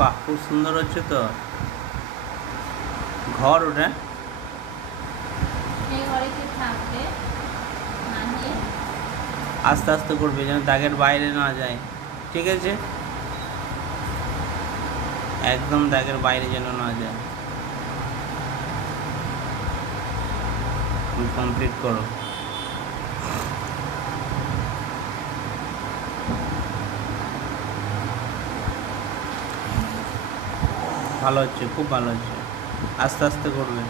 বাহ, খুব সুন্দর হচ্ছে তো। ঘর ওটা এই ঘরে কি থাকবে মানে আস্তে আস্তে করবে যেন দাগের বাইরে না যায়। ঠিক আছে, একদম দাগের বাইরে যেন না যায়। তুমি কমপ্লিট করো। ভালো হচ্ছে, খুব ভালো হচ্ছে। আস্তে আস্তে করবে।